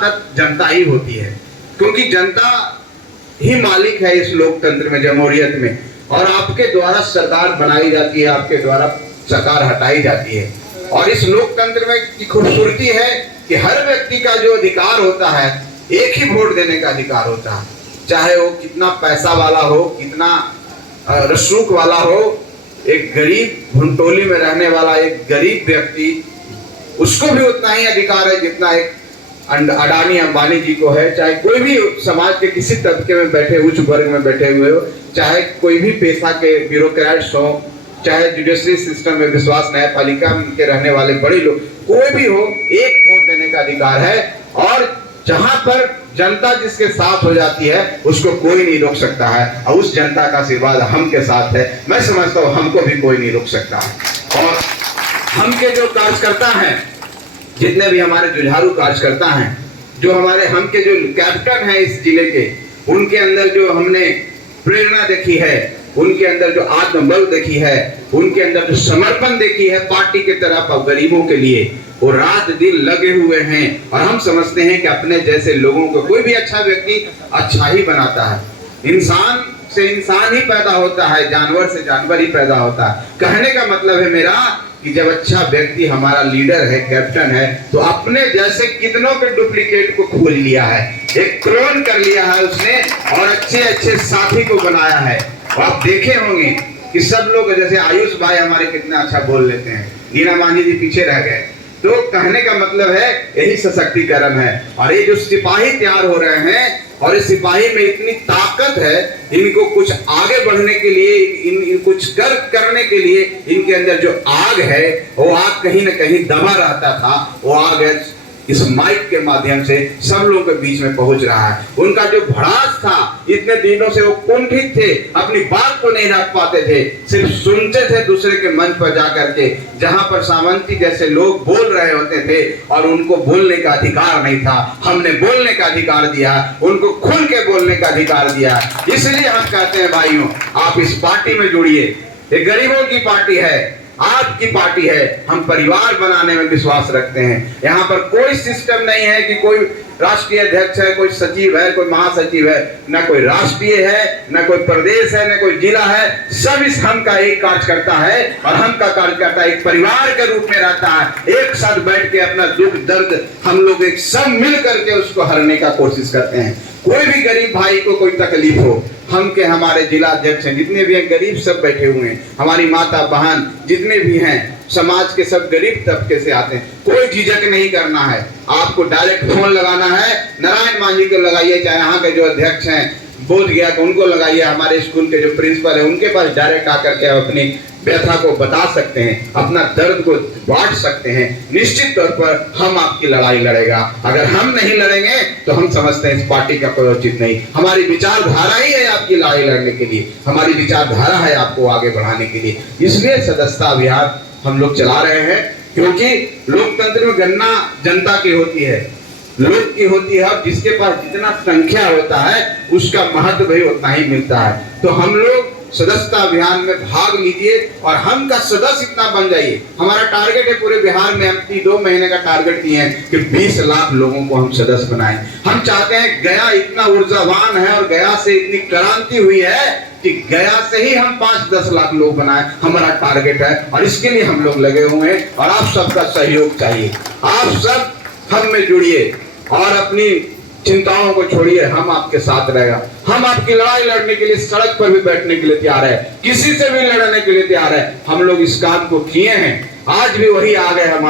ताकत जनता ही होती है, क्योंकि जनता ही मालिक है इस लोकतंत्र में, जमहूरियत में। और आपके द्वारा सरकार बनाई जाती है, आपके द्वारा सरकार हटाई जाती है। और इस लोकतंत्र में की खूबसूरती है कि हर व्यक्ति का जो अधिकार होता है, एक ही वोट देने का अधिकार होता है। चाहे वो कितना पैसा वाला हो, कितना रसूख वाला हो, एक गरीब भुनटोली में रहने वाला एक गरीब व्यक्ति, उसको भी उतना ही अधिकार है जितना एक अडानी अंबानी जी को है। चाहे कोई भी समाज के किसी तबके में बैठे, उच्च वर्ग में बैठे हुए हो, चाहे कोई भी पेशा के ब्यूरोक्रेट्स हो, चाहे जुडिशरी सिस्टम में विश्वास न्यायपालिका के रहने वाले बड़े लोग, कोई भी हो, एक वोट देने का अधिकार है। और जहां पर जनता जिसके साथ हो जाती है उसको कोई नहीं रोक सकता है, और उस जनता का आशीर्वाद हम के साथ है। मैं समझता हूं हमको भी कोई नहीं रोक सकता है। और हम के जो कार्यकर्ता हैं, जितने भी हमारे जुझारू कार्यकर्ता हैं, जो हमारे हम के जो कैप्टन हैं इस जिले के, उनके अंदर जो हमने प्रेरणा देखी है, उनके अंदर जो आत्मबल देखी है, उनके अंदर जो समर्पण देखी है पार्टी के तरफ और गरीबों के लिए, वो रात दिन लगे हुए हैं। और हम समझते हैं कि अपने जैसे लोगों को कोई भी अच्छा व्यक्ति अच्छा ही बनाता है। इंसान से इंसान ही पैदा होता है, जानवर से जानवर ही पैदा होता है। कहने का मतलब है मेरा कि जब अच्छा व्यक्ति हमारा लीडर है, कैप्टन है, तो अपने जैसे कितनों के डुप्लीकेट को खोज लिया है, एक क्लोन कर लिया है उसने, और अच्छे अच्छे साथी को बनाया है। और आप देखे होंगे कि सब लोग, जैसे आयुष भाई हमारे कितना अच्छा बोल लेते हैं, नीना मांझी जी पीछे रह गए। तो कहने का मतलब है यही सशक्तिकरण है। और ये जो सिपाही तैयार हो रहे हैं, और इस सिपाही में इतनी ताकत है, इनको कुछ आगे बढ़ने के लिए, इन कुछ करने के लिए इनके अंदर जो आग है, वो आग कहीं ना कहीं दबा रहता था, वो आग इस माइक के माध्यम से सब लोगों के बीच में पहुंच रहा है। उनका जो भड़ास था, इतने दिनों से वो कुंठित थे, अपनी बात को नहीं रख पाते थे, सिर्फ सुनते थे दूसरे के मंच पर जाकर के, जहां पर सावंती जैसे लोग बोल रहे होते थे और उनको बोलने का अधिकार नहीं था। हमने बोलने का अधिकार दिया, उनको खुल के बोलने का अधिकार दिया। इसलिए हम कहते हैं भाइयों, आप इस पार्टी में जुड़िए। ये गरीबों की पार्टी है, आपकी पार्टी है। हम परिवार बनाने में विश्वास रखते हैं। यहाँ पर कोई सिस्टम नहीं है कि कोई राष्ट्रीय अध्यक्ष है, कोई सचिव है, कोई महासचिव है, न कोई राष्ट्रीय है, न कोई प्रदेश है, न कोई जिला है। सब इस हम का एक कार्यकर्ता है, और हम का कार्यकर्ता एक परिवार के रूप में रहता है। एक साथ बैठ के अपना दुख दर्द हम लोग एक सब मिल करके उसको हरने का कोशिश करते हैं। कोई भी गरीब भाई को कोई तकलीफ हो, हम के हमारे जिला अध्यक्ष हैं, जितने भी हैं गरीब सब बैठे हुए हैं, हमारी माता बहन जितने भी हैं, समाज के सब गरीब तबके से आते हैं। कोई झिझक नहीं करना है, आपको डायरेक्ट फोन लगाना है, नारायण मांझी को लगाइए, चाहे यहाँ के जो अध्यक्ष हैं बोध गया तो उनको लगाइए, हमारे स्कूल के जो प्रिंसिपल है उनके पास डायरेक्ट आकर के अपनी व्यथा को बता सकते हैं, अपना दर्द को बांट सकते हैं। निश्चित तौर पर हम आपकी लड़ाई लड़ेगा। अगर हम नहीं लड़ेंगे तो हम समझते हैं इस पार्टी का कोई औचित्य नहीं। हमारी विचारधारा ही है आपकी लड़ाई लड़ने के लिए, हमारी विचारधारा है आपको आगे बढ़ाने के लिए। इसलिए सदस्यता अभियान हम लोग चला रहे हैं, क्योंकि लोकतंत्र में गणना जनता की होती है, लोग की होती है, और जिसके पास जितना संख्या होता है उसका महत्व भी उतना ही मिलता है। तो हम लोग सदस्यता अभियान में भाग लीजिए और हम का सदस्य इतना बन जाइए। हमारा टारगेट है पूरे बिहार में, हम 2 महीने का टारगेट दिए हैं कि 20 लाख लोगों को हम सदस्य बनाएं। हम चाहते हैं, गया इतना ऊर्जावान है और गया से इतनी क्रांति हुई है कि गया से ही हम 5-10 लाख लोग बनाएं, हमारा टारगेट है। और इसके लिए हम लोग लगे हुए हैं, और आप सबका सहयोग चाहिए। आप सब हम में जुड़िए और अपनी चिंताओं को छोड़िए, हम आपके साथ रहेगा। हम आपकी लड़ाई लड़ने के लिए सड़क पर भी बैठने के लिए तैयार है, किसी से भी लड़ने के लिए तैयार है। हम लोग इस काम को किए हैं, आज भी वही आ गए हमारे